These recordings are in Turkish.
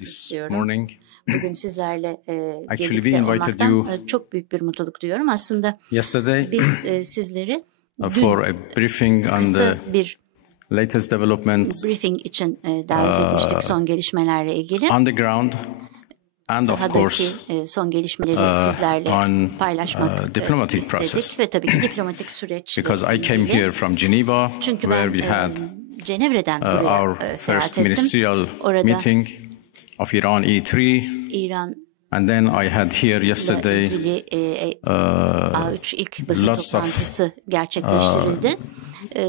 this istiyorum. morning. Bugün sizlerle Actually, we birlikte invited olmaktan you çok büyük bir mutluluk duyuyorum. Aslında yesterday biz sizleri for a briefing on the kısa bir latest developments briefing için davet etmiştik son gelişmelerle ilgili. on the ground and of course Sahadaki son gelişmeleri sizlerle on paylaşmak diplomatic istedik process. ve tabii ki diplomatik süreçle Because I came ilgili. here from Geneva, Çünkü where ben we had Cenevre'den buraya our seyahat first ettim. ministerial Orada meeting of Iran E3, İran and then I had here yesterday ilgili A3 ilk basın lots of, toplantısı gerçekleştirildi.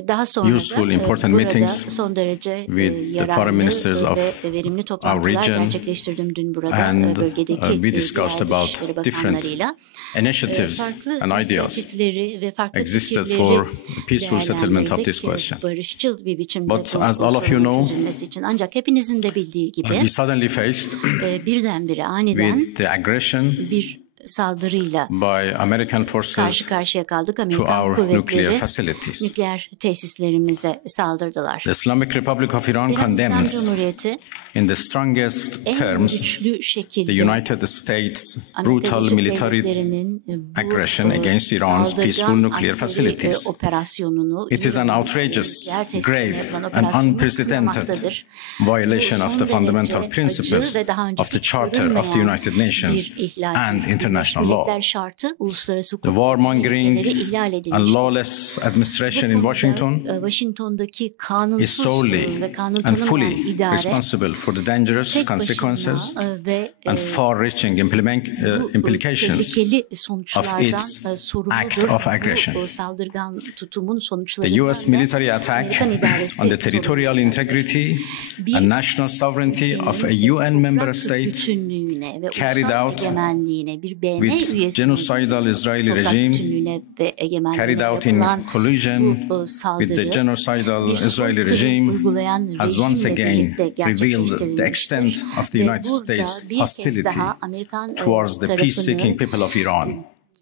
Daha sonra useful, da important burada meetings son derece with the foreign yararlı ministers of ve verimli our toplantılar region, gerçekleştirdim dün burada and bölgedeki we discussed diğer about Dışişleri different Bakanlarıyla. initiatives Farklı and ideas inisiyatifleri ve farklı existed fikirleri for peaceful settlement of this değerlendirdik. question. Barışçıl bir biçimde But bu as all of you sorunun know, çözülmesi için. Ancak hepinizin de bildiği gibi we suddenly faced birdenbire aniden with the aggression bir saldırıyla by American forces karşı karşıya kaldık. to Amerikan our nuclear kuvvetleri facilities. nükleer tesislerimize saldırdılar. The Islamic Republic of Iran İran İslam condemns Cumhuriyeti in the strongest en terms güçlü the şekilde United States' Amerika brutal Birleşik military Devletleri'nin bu aggression against Iran's peaceful saldırgan nuclear askeri facilities. operasyonunu It is an outrageous, nükleer tesisine grave yapılan and operasyonunu unprecedented kınamaktadır. violation Bu of son the fundamental derece principles acı ve daha önce of the hiç Charter of the görülmeyen United Nations bir ihlaldir. and Birleşmiş international law. Milletler Şartı uluslararası The hukuk warmongering ilkeleri ihlal and edilmiştir. lawless administration in Washington Washington'daki is kanunsuz solely ve kanun and tanımayan fully idare responsible for the dangerous tek consequences başına ve and far-reaching bu implications tehlikeli of sonuçlardan its act sorumludur. of aggression. Bu saldırgan tutumun The sonuçlarından U.S. da military attack Amerikan idaresi on the territorial sorumludur. integrity Bir and national sovereignty of a UN member toprak state bütünlüğüne ve carried ulusal out egemenliğine bir BM with üyesinin genocidal Israeli toprak regime bütünlüğüne ve egemenliğine carried out in yapılan collusion bu with the saldırı genocidal bir Israeli soykırım regime uygulayan has once rejimle again birlikte revealed the extent gerçekleştirilmiştir. of the Ve United burada States bir kez hostility daha Amerikan towards the peace-seeking tarafını people of Iran,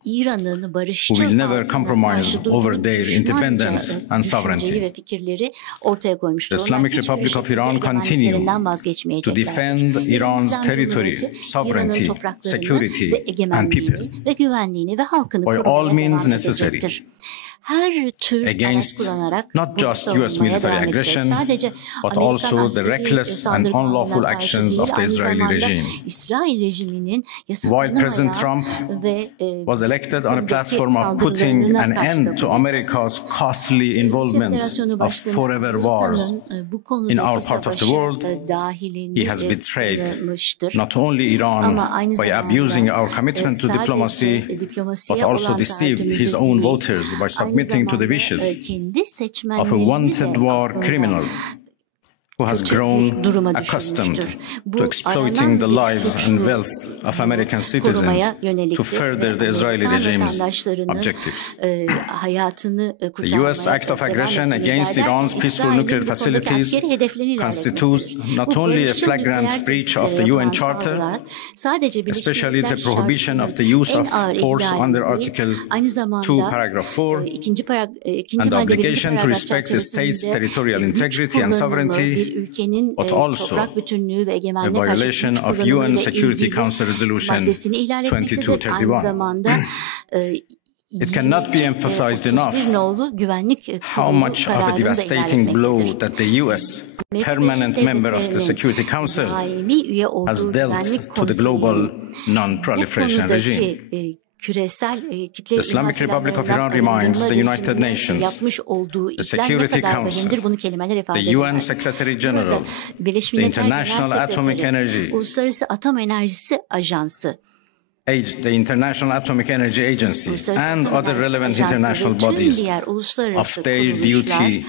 İran'ın barışçıl who will never halkına compromise karşı over durduğu their düşmanca independence and düşünceyi sovereignty. ve fikirleri ortaya koymuştur. The Onlar Islamic hiçbir Republic of şekilde Iran continue egemenliklerinden to vazgeçmeyeceklerdir. defend İran Iran's İslam territory, Cumhuriyeti, İran'ın sovereignty, topraklarını security ve and egemenliğini people ve güvenliğini ve halkını by all korumaya means devam necessary edecektir. Her tür araç against kullanarak not bunu just US savunmaya military devam edeceğiz. aggression, Sadece but Amerikan also the askeri reckless and saldırganlığına unlawful karşı actions değil, of the aynı Israeli zamanda regime. İsrail rejiminin yasa While President tanımayan Trump ve was elected on a buradaki platform of putting saldırılarına an karşı end da to bulunacağız. America's costly involvement Federasyonu of Başkanı forever wars Amerika'nın bu konudaki in our part of the world, dahilini he has betrayed kınamıştır. not only Iran Ama aynı by zamanda abusing our commitment to sadece diplomacy, diplomasiye but also olan deceived taahhütümüzü his own değil, voters by aynı submitting to the zamanda wishes kendi of a seçmenlerini wanted de war aslında criminal who has kötü grown bir duruma accustomed düşürmüştür. to Bu exploiting aranan the bir lives and suçlu wealth of American citizens korumaya to yöneliktir further ve the Israeli Amerikan regime's vatandaşlarının objectives. Hayatını The kurtarmaya US act of devam aggression ettiğini against ilerlerken Iran's peaceful İsrail'in nuclear bu konudaki facilities askeri hedeflerini constitutes ilerlemektedir. not Bu only a barışçıl flagrant nükleer breach of the tesislere UN yapılan Charter, saldırılar sadece Birleşmiş especially the Milletler prohibition of the Şartı'nın use en of ağır force under ihlali değil, Article aynı 2, zamanda paragraph 4, ikinci and the madde birinci obligation to paragraf respect the state's çerçevesinde territorial güç integrity and kullanımı sovereignty, bir ülkenin but also toprak bütünlüğü ve a egemenliğine karşı violation güç of UN kullanımıyla Security ilgili Council Resolution maddesini ihlal etmektedir. Aynı 2231. zamanda It cannot be emphasized enough 31 nolu güvenlik how kurulu much of a kararını da ihlal devastating blow etmektedir. that the US, Amerika permanent Birleşik member of the Devletleri'nin Security Council, daimi üye has olduğu dealt güvenlik to the global konseyinin non-proliferation bu regime. konudaki küresel kitle The Islamic Republic of Iran reminds the United Nations, yapmış olduğu the ihlal ne Security kadar Council, vahimdir bunu kelimeler ifade the UN edemez. Secretary Burada General, Birleşmiş the Milletler International Genel Atomic Sekreteri, Energy, Uluslararası Atom Enerjisi Ajansı, the International Atomic Energy Agency, Uluslararası and Atom other Enerjisi relevant Ajansı international ve tüm bodies diğer of uluslararası their kuruluşlar duty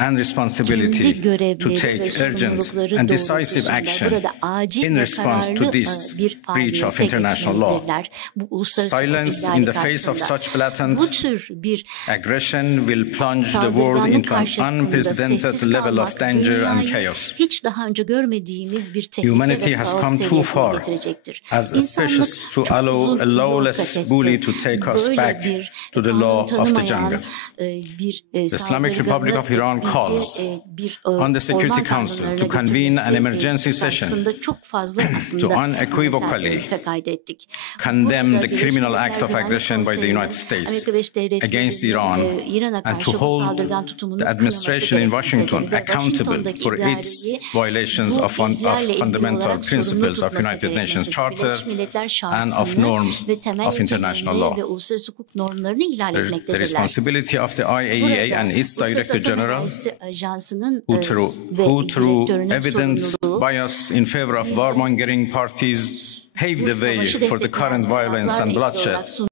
and responsibility kendi to görevleri ve take urgent sorumlulukları and decisive doğrultusunda action burada acil in ve response to kararlı this bir breach of faaliyete international law. geçmelidirler. Bu uluslararası Silence ihlali in the face of karşısında. such blatant Bu tür bir aggression will plunge the world saldırganlık into an karşısında unprecedented sessiz level kalmak of danger and dünyayı chaos. hiç daha önce görmediğimiz bir tehlike Humanity ve has kaos come too seviyesine far getirecektir. as İnsanlık species to çok allow allow a lawless bully to take us back to the law of the jungle. The Islamic Republic of Iran calls on the Security Council to convene an emergency session to unequivocally condemn the criminal act of aggression by the United States against Iran and to hold the administration in Washington accountable for its violations of fundamental principles of United Nations Charter and of norms of international law. The responsibility of the IAEA and its Director General, who through evident bias in favor of warmongering parties paved the way for the current violence and bloodshed